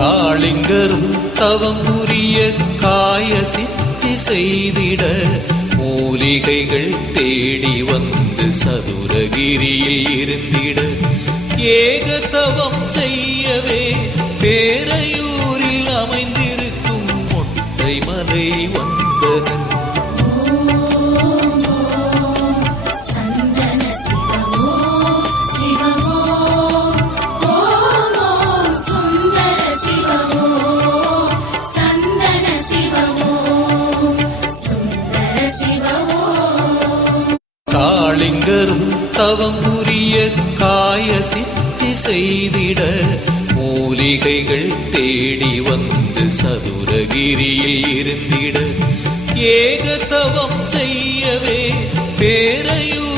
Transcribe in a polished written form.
காளிங்கரும் தவம் புரிய காய சித்தி செய்திட மூலிகைகள் தேடி வந்து சதுரகிரியில் இருந்திட ஏக தவம் செய்யவே பேரையூரில் அமைந்திருக்கும் மொட்டை மலை வந்தனன். காளிங்கரும் தவம் புரிய காய சித்தி செய்திட மூலிகைகள் தேடி வந்து சதுரகிரியில் இருந்திட ஏக தவம் செய்யவே பேரையூர்